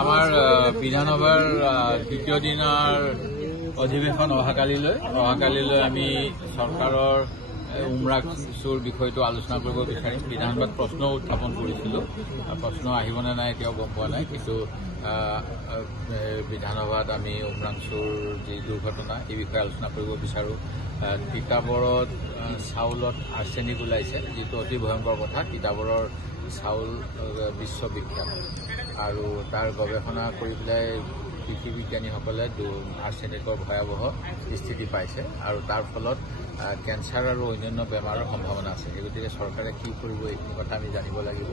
আমাৰ বিধানসভাৰ দ্বিতীয় দিনৰ অধিৱেশন অহাকালিলৈ আমি চৰকাৰৰ উমৰাংচুৰ বিষয়টো আলোচনা কৰিব বিচাৰিম। বিধানসভাত প্ৰশ্ন উত্থাপন কৰিছিলোঁ, প্ৰশ্ন আহিবনে নাই এতিয়াও গম পোৱা নাই, কিন্তু বিধানসভাত আমি উমৰাংচুৰ যি দুৰ্ঘটনা এই বিষয়ে আলোচনা কৰিব বিচাৰোঁ। তিতাবৰত চাউলত আৰ্ছেনিক ওলাইছে, যিটো অতি ভয়ংকৰ কথা। তিতাবৰৰ চাউল বিশ্ববিখ্যাত আৰু তাৰ গৱেষণা কৰি পেলাই কৃষি বিজ্ঞানীসকলে আৰ্ছেনিকৰ ভয়াৱহ স্থিতি পাইছে আৰু তাৰ ফলত কেঞ্চাৰ আৰু অন্যান্য বেমাৰৰ সম্ভাৱনা আছে। সেই গতিকে চৰকাৰে কি কৰিব এইখিনি কথা আমি জানিব লাগিব।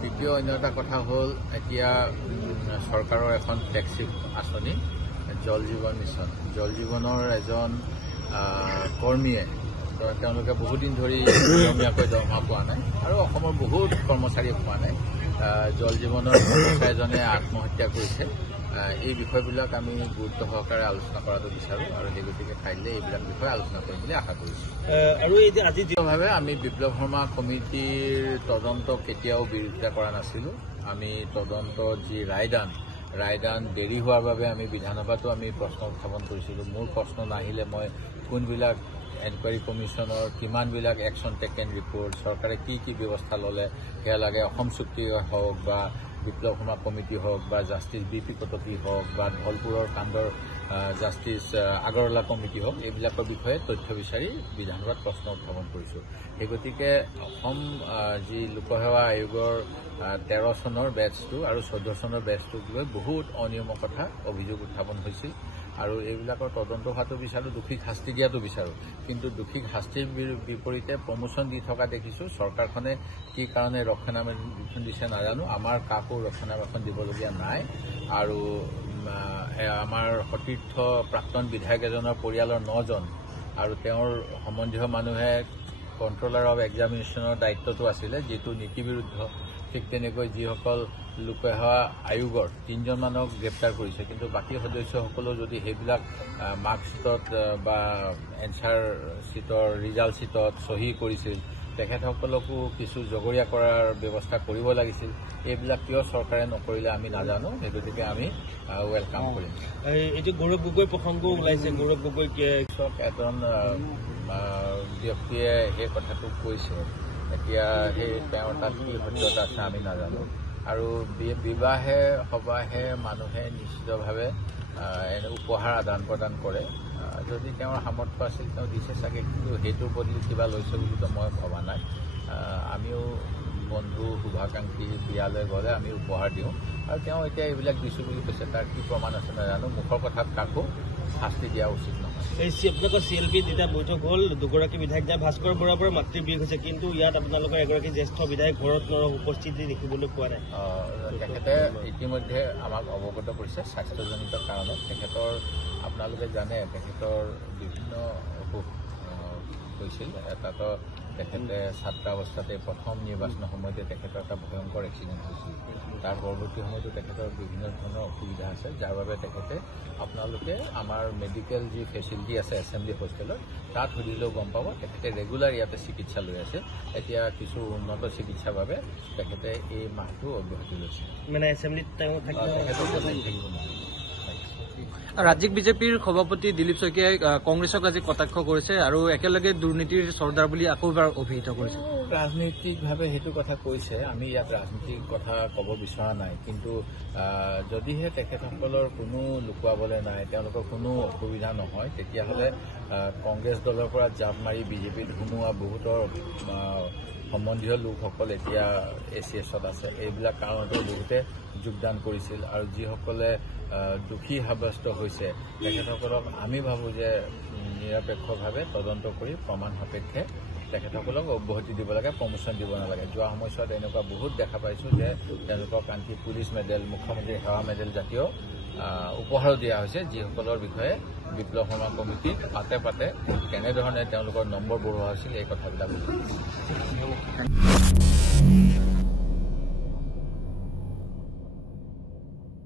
দ্বিতীয় অন্য এটা কথা হ'ল, এতিয়া চৰকাৰৰ এখন ফ্লেগশ্বিপ আঁচনি জল জীৱন মিছন। জল জীৱনৰ এজন কৰ্মীয়ে তেওঁলোকে বহুদিন ধৰি নিয়মীয়াকৈ দৰমহা পোৱা নাই আৰু অসমৰ বহুত কৰ্মচাৰীয়ে পোৱা নাই। জল জীৱনৰ কৰ্মচাৰীজনে আত্মহত্যা কৰিছে। এই বিষয়বিলাক আমি গুৰুত্ব সহকাৰে আলোচনা কৰাটো বিচাৰোঁ আৰু সেই গতিকে কাইলৈ এইবিলাক বিষয়ে আলোচনা কৰিম বুলি আশা কৰিছোঁ। আৰু আজি যিভাৱে আমি বিপ্লৱ শৰ্মা কমিটিৰ তদন্ত কেতিয়াও বিৰোধিতা কৰা নাছিলোঁ। আমি তদন্তৰ যি ৰায়দান দেৰি হোৱাৰ বাবে আমি বিধানসভাতো আমি প্ৰশ্ন উত্থাপন কৰিছিলোঁ। মোৰ প্ৰশ্ন নাহিলে মই কোনবিলাক এনকুৱাৰী কমিশ্যনৰ কিমানবিলাক একশ্যন টেকেন ৰিপৰ্ট, চৰকাৰে কি কি ব্যৱস্থা ল'লে সেয়া লাগে, অসম চুক্তি হওক বা বিপ্লৱ শৰ্মা কমিটি হওক বা জাষ্টিছ বি পি কটকী হওক বা ধলপুৰৰ কাণ্ডৰ জাষ্টিছ আগৰৱালা কমিটি হওক, এইবিলাকৰ বিষয়ে তথ্য বিচাৰি বিধানসভাত প্ৰশ্ন উত্থাপন কৰিছোঁ। সেই গতিকে অসম যি লোকসেৱা আয়োগৰ 13 চনৰ বেটছটো আৰু 14 চনৰ বেটছটোক লৈ বহুত অনিয়মৰ কথা অভিযোগ উত্থাপন হৈছিল আৰু এইবিলাকৰ তদন্ত হোৱাটো বিচাৰোঁ, দোষীক শাস্তি দিয়াটো বিচাৰোঁ। কিন্তু দোষীক শাস্তিৰ বিপৰীতে প্ৰমোচন দি থকা দেখিছোঁ। চৰকাৰখনে কি কাৰণে ৰক্ষণাবেক্ষণ দিছে নাজানো। আমাৰ কাকো ৰক্ষণাবেক্ষণ দিবলগীয়া নাই আৰু আমাৰ সতীৰ্থ প্ৰাক্তন বিধায়ক এজনৰ পৰিয়ালৰ 9 জন আৰু তেওঁৰ সম্বন্ধীয় মানুহে কণ্ট্ৰলাৰ অৱ এক্সামিনেশ্যনৰ দায়িত্বটো আছিলে, যিটো নীতিবিৰুদ্ধ। ঠিক তেনেকৈ যিসকল লোকসেৱা আয়োগৰ 3 জন মানুহক গ্ৰেপ্তাৰ কৰিছে, কিন্তু বাকী সদস্যসকলেও যদি সেইবিলাক মাৰ্কশ্বিটত বা এনচাৰ শ্বীটৰ ৰিজাল্ট শ্বীটত চহী কৰিছিল, তেখেতসকলকো কিছু জগৰীয়া কৰাৰ ব্যৱস্থা কৰিব লাগিছিল। এইবিলাক কিয় চৰকাৰে নকৰিলে আমি নাজানো। সেই গতিকে আমি ৱেলকাম কৰিম। এইটো গৌৰৱ গগৈ প্ৰসংগ ওলাইছে। গৌৰৱ গগৈ এজন ব্যক্তিয়ে সেই কথাটো কৈছে, এতিয়া সেই তেওঁৰ তাত কি সত্যতা আছে আমি নাজানো। আৰু বিবাহে সবাহে মানুহে নিশ্চিতভাৱে উপহাৰ আদান প্ৰদান কৰে। যদি তেওঁৰ সামৰ্থ্য আছিল তেওঁ দিছে চাগে, কিন্তু সেইটোৰ বদলি কিবা লৈছে বুলিতো মই ভবা নাই। আমিও বন্ধু শুভাকাংক্ষী বিয়ালৈ গ'লে আমি উপহাৰ দিওঁ আৰু তেওঁ এতিয়া এইবিলাক দিছোঁ বুলি কৈছে, তাৰ কি প্ৰমাণ আছে নাজানো। মুখৰ কথাত কাকো শাস্তি দিয়া উচিত নহয়। আপোনালোকৰ CLP যেতিয়া বৈঠক হ'ল, দুগৰাকী বিধায়ক যায় ভাস্কৰ বৰুৱাৰ পৰা মাতৃ বিয়োগ হৈছে, কিন্তু ইয়াত আপোনালোকৰ এগৰাকী জ্যেষ্ঠ বিধায়ক ভৰত নৰহ উপস্থিতি দেখিবলৈ পোৱা নাই। তেখেতে ইতিমধ্যে আমাক অৱগত কৰিছে স্বাস্থ্যজনিত কাৰণত। তেখেতৰ আপোনালোকে জানে তেখেতৰ বিভিন্ন অসুখ হৈছিল। এটাতো তেখেতে ছাত্ৰাৱস্থাতে প্ৰথম নিৰ্বাচনৰ সময়তে তেখেতৰ এটা ভয়ংকৰ এক্সিডেণ্ট হৈছিল। তাৰ পৰৱৰ্তী সময়তো তেখেতৰ বিভিন্ন ধৰণৰ অসুবিধা আছে, যাৰ বাবে তেখেতে আপোনালোকে আমাৰ মেডিকেল যি ফেচিলিটি আছে এছেম্বলি হোষ্টেলত, তাত সুধিলেও গম পাব তেখেতে ৰেগুলাৰ ইয়াতে চিকিৎসা লৈ আছে। এতিয়া কিছু উন্নত চিকিৎসাৰ বাবে তেখেতে এই মাহটো অব্যাহতি লৈছে। মানে এছেম্বলিত থাকিব নহয়। ৰাজ্যিক বিজেপিৰ সভাপতি দিলীপ শইকীয়াই কংগ্ৰেছক আজি কটাক্ষ কৰিছে আৰু একেলগে দুৰ্নীতিৰ চৰ্দাৰ বুলি আকৌ এবাৰ অভিহিত কৰিছে। ৰাজনৈতিকভাৱে সেইটো কথা কৈছে, আমি ইয়াত ৰাজনীতিৰ কথা ক'ব বিচৰা নাই। কিন্তু যদিহে তেখেতসকলৰ কোনো লুকুৱাবলৈ নাই, তেওঁলোকৰ কোনো অসুবিধা নহয়, তেতিয়াহ'লে কংগ্ৰেছ দলৰ পৰা জাপ মাৰি বিজেপিত সোমোৱা বহুতৰ সম্বন্ধীয় লোকসকল এতিয়া ACSত আছে। এইবিলাক কাৰণতো বহুতে যোগদান কৰিছিল আৰু যিসকলে দোষী সাব্যস্ত হৈছে তেখেতসকলক আমি ভাবোঁ যে নিৰপেক্ষভাৱে তদন্ত কৰি প্ৰমাণ সাপেক্ষে তেখেতসকলক অব্যাহতি দিব লাগে, প্ৰমোচন দিব নালাগে। যোৱা সময়ছোৱাত এনেকুৱা বহুত দেখা পাইছোঁ যে তেওঁলোকক আনকি পুলিচ মেডেল, মুখ্যমন্ত্ৰী সেৱা মেডেল জাতীয় উপহাৰো দিয়া হৈছে, যিসকলৰ বিষয়ে বিপ্লৱ শৰ্মা কমিটিত পাতে পাতে কেনেধৰণে তেওঁলোকৰ নম্বৰ বঢ়োৱা হৈছিল এই কথাবিলাক।